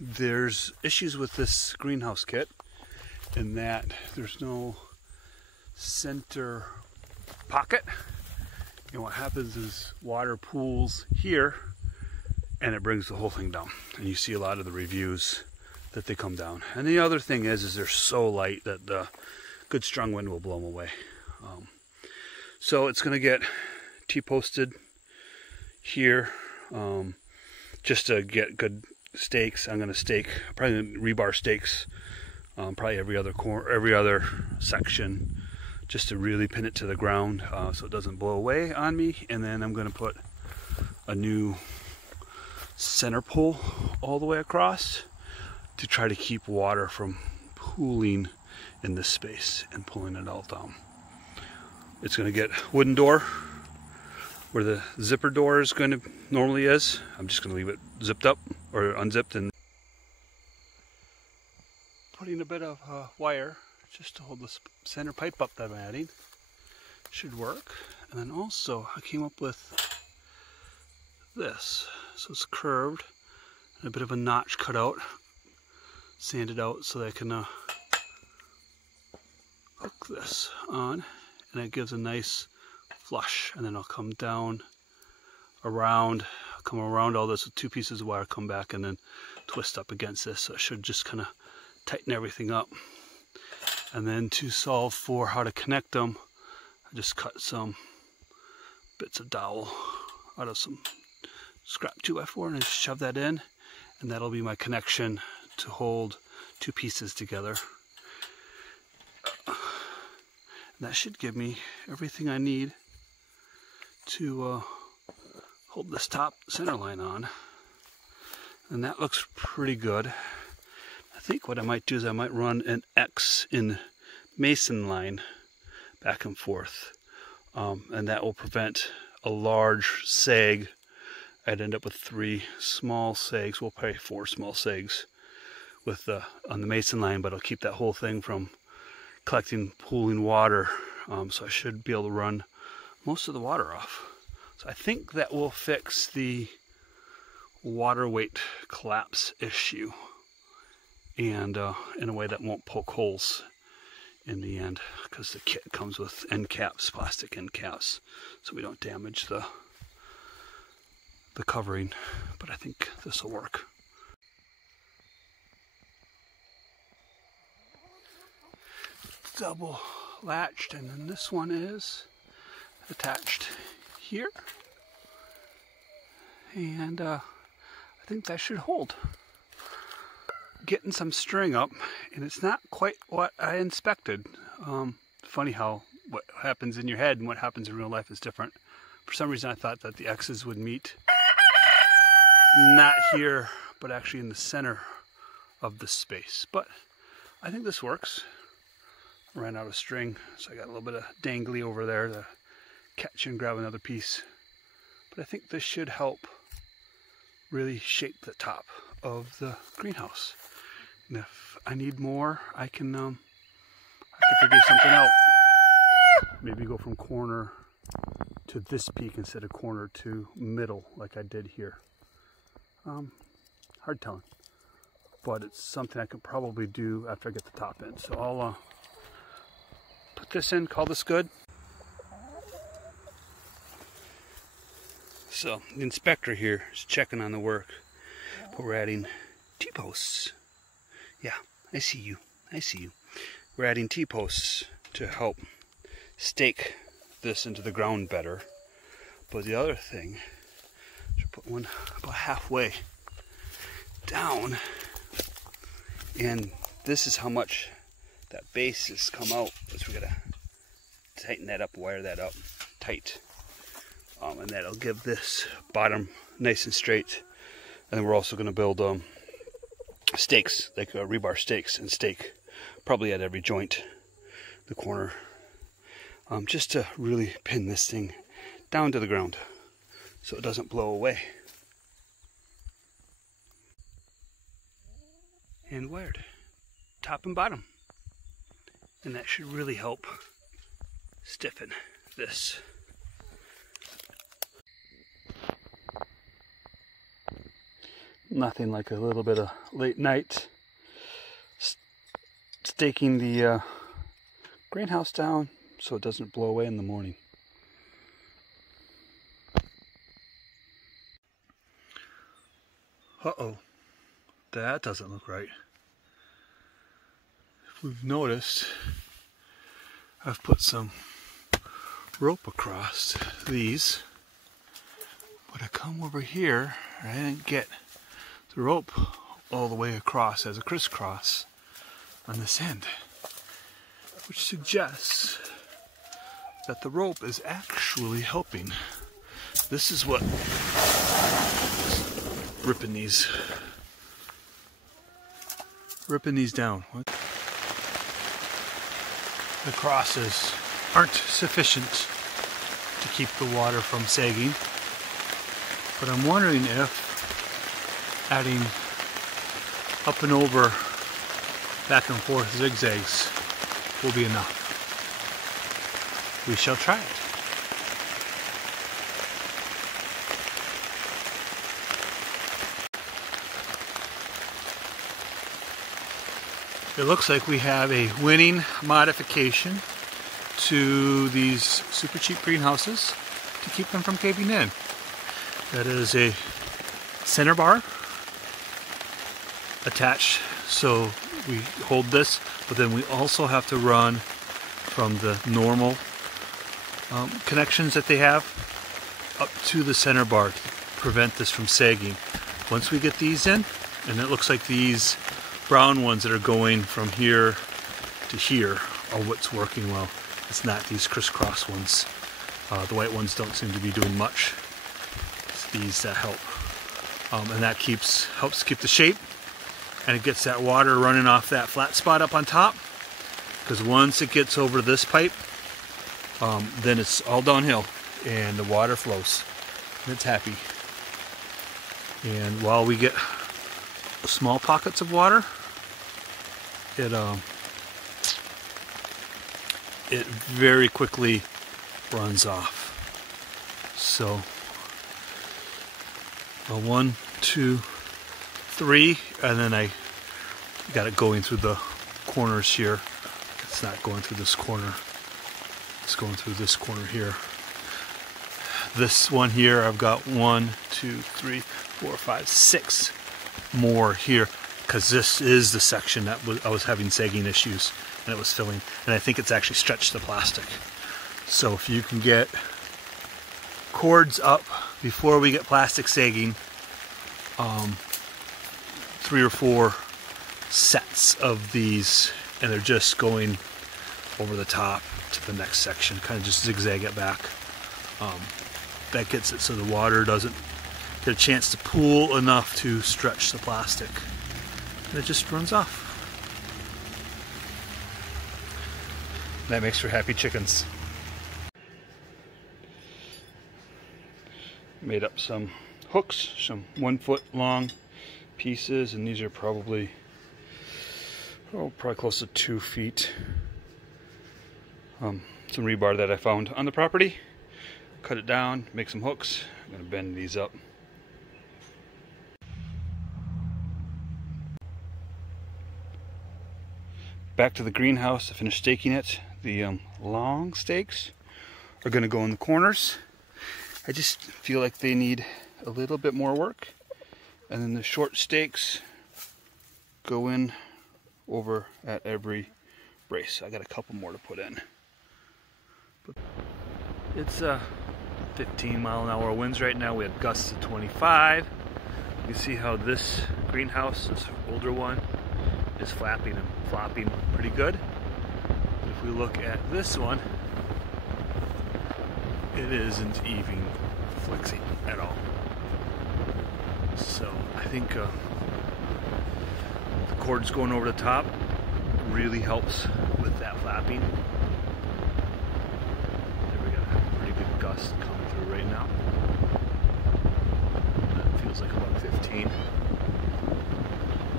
there's issues with this greenhouse kit in that there's no center pocket. And what happens is water pools here and it brings the whole thing down. And you see a lot of the reviews that they come down. And the other thing is they're so light that the good strong wind will blow them away. So it's going to get T-posted here just to get good stakes. I'm going to stake probably rebar stakes, probably every other section, just to really pin it to the ground so it doesn't blow away on me. And then I'm going to put a new center pole all the way across to try to keep water from pooling in this space and pulling it all down. It's going to get wooden door where the zipper door is going to normally is. I'm just going to leave it zipped up or unzipped, and putting a bit of wire just to hold the center pipe up that I'm adding. Should work. And then also I came up with this. So it's curved and a bit of a notch cut out, sanded out so that I can hook this on, and it gives a nice flush. And then I'll come down around, come around all this with two pieces of wire, come back and then twist up against this. So it should just kind of tighten everything up. And then to solve for how to connect them, I just cut some bits of dowel out of some scrap 2x4 and just shove that in, and that'll be my connection to hold two pieces together. And that should give me everything I need to hold this top center line on. And that looks pretty good. I think what I might do is I might run an X in mason line back and forth, and that will prevent a large sag. I'd end up with 3 small sags. We'll probably 4 small sags with on the mason line, but I'll keep that whole thing from collecting, pooling water. So I should be able to run most of the water off. So I think that will fix the water weight collapse issue, and in a way that won't poke holes in the end, because the kit comes with end caps, plastic end caps, so we don't damage the covering. But I think this will work. Double latched, and then this one is attached here, and I think that should hold. Getting some string up, and it's not quite what I inspected. Funny how what happens in your head and what happens in real life is different. For some reason I thought that the X's would meet not here, but actually in the center of the space. But I think this works. I ran out of string, so I got a little bit of dangly over there to catch and grab another piece. But I think this should help really shape the top of the greenhouse. And if I need more, I can figure something out. Maybe go from corner to this peak instead of corner to middle like I did here. Hard telling, but it's something I could probably do after I get the top in. So I'll put this in, call this good. So the inspector here is checking on the work, but we're adding T-posts. Yeah, I see you. I see you. We're adding T-posts to help stake this into the ground better. But the other thing, should put one about halfway down, and this is how much that base has come out. Because we gotta tighten that up, wire that up tight, and that'll give this bottom nice and straight. And then we're also going to build stakes, like rebar stakes, and stake probably at every joint, the corner, just to really pin this thing down to the ground so it doesn't blow away. And wired top and bottom, and that should really help stiffen this. Nothing like a little bit of late night staking the greenhouse down so it doesn't blow away in the morning. Uh-oh, that doesn't look right. If we've noticed, I've put some rope across these, but I come over here and I didn't get the rope all the way across as a crisscross on this end, which suggests that the rope is actually helping. This is what ripping these down. What? The crosses aren't sufficient to keep the water from sagging, but I'm wondering if adding up and over, back and forth zigzags will be enough. We shall try it. It looks like we have a winning modification to these super cheap greenhouses to keep them from caving in. That is a center bar attached, so we hold this, but then we also have to run from the normal connections that they have up to the center bar to prevent this from sagging. Once we get these in, and it looks like these brown ones that are going from here to here are what's working well. It's not these crisscross ones. The white ones don't seem to be doing much. It's these that help. And that helps keep the shape, and it gets that water running off that flat spot up on top, because once it gets over this pipe, then it's all downhill and the water flows and it's happy. And while we get small pockets of water, it very quickly runs off. So 1, 2, 3, and then I got it going through the corners here. It's not going through this corner, it's going through this corner here. This one here, I've got 1, 2, 3, 4, 5, 6 more here, because this is the section that I was having sagging issues, and it was filling, and I think it's actually stretched the plastic. So if you can get cords up before we get plastic sagging, 3 or 4 sets of these, and they're just going over the top to the next section, kind of just zigzag it back. That gets it so the water doesn't get a chance to pool enough to stretch the plastic, and it just runs off. That makes for happy chickens. Made up some hooks, some 1 foot long pieces, and these are probably close to 2 feet. Some rebar that I found on the property. Cut it down, make some hooks. I'm going to bend these up. Back to the greenhouse to finish staking it. The long stakes are going to go in the corners. I just feel like they need a little bit more work. And then the short stakes go in over at every brace. I got a couple more to put in. But it's 15-mile-an-hour winds right now. We had gusts of 25. You can see how this greenhouse, this older one, is flapping and flopping pretty good. But if we look at this one, it isn't even flexing at all. So I think the cords going over the top really helps with that flapping. There we got a pretty good gust coming through right now. That feels like about 15.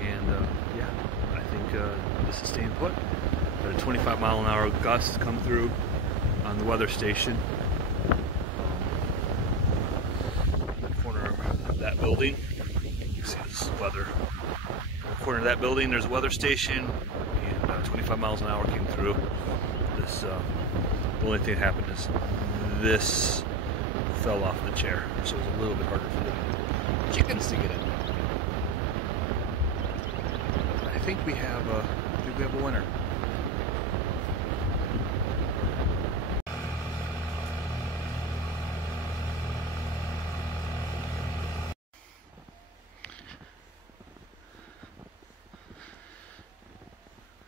And yeah, I think this is staying put. Got a 25-mile-an-hour gust come through on the weather station. The corner of that building. You see the is weather. According to that building, there's a weather station, and 25 miles an hour came through. This, the only thing that happened is this fell off the chair, so it was a little bit harder for the chickens to get in. I think we have a winner.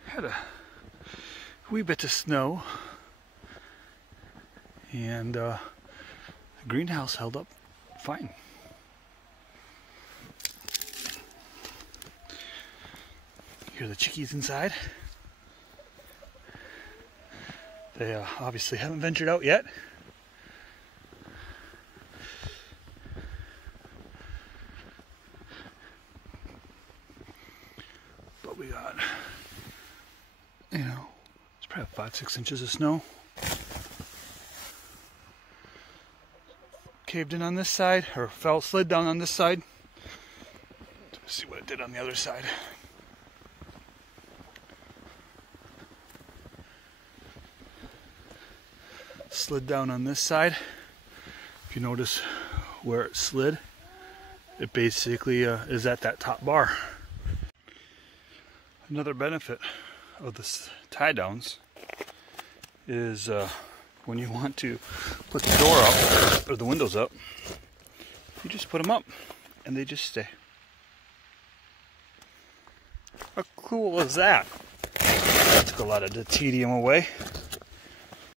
Had a wee bit of snow, and the greenhouse held up fine. Here are the chickies inside. They obviously haven't ventured out yet. But we got, you know, it's probably 5-6 inches of snow. Caved in on this side, or slid down on this side. Let's see what it did on the other side. Slid down on this side. If you notice where it slid, it basically is at that top bar. Another benefit of the tie downs is when you want to put the door up or the windows up, you just put them up and they just stay. How cool is that? That took a lot of the tedium away.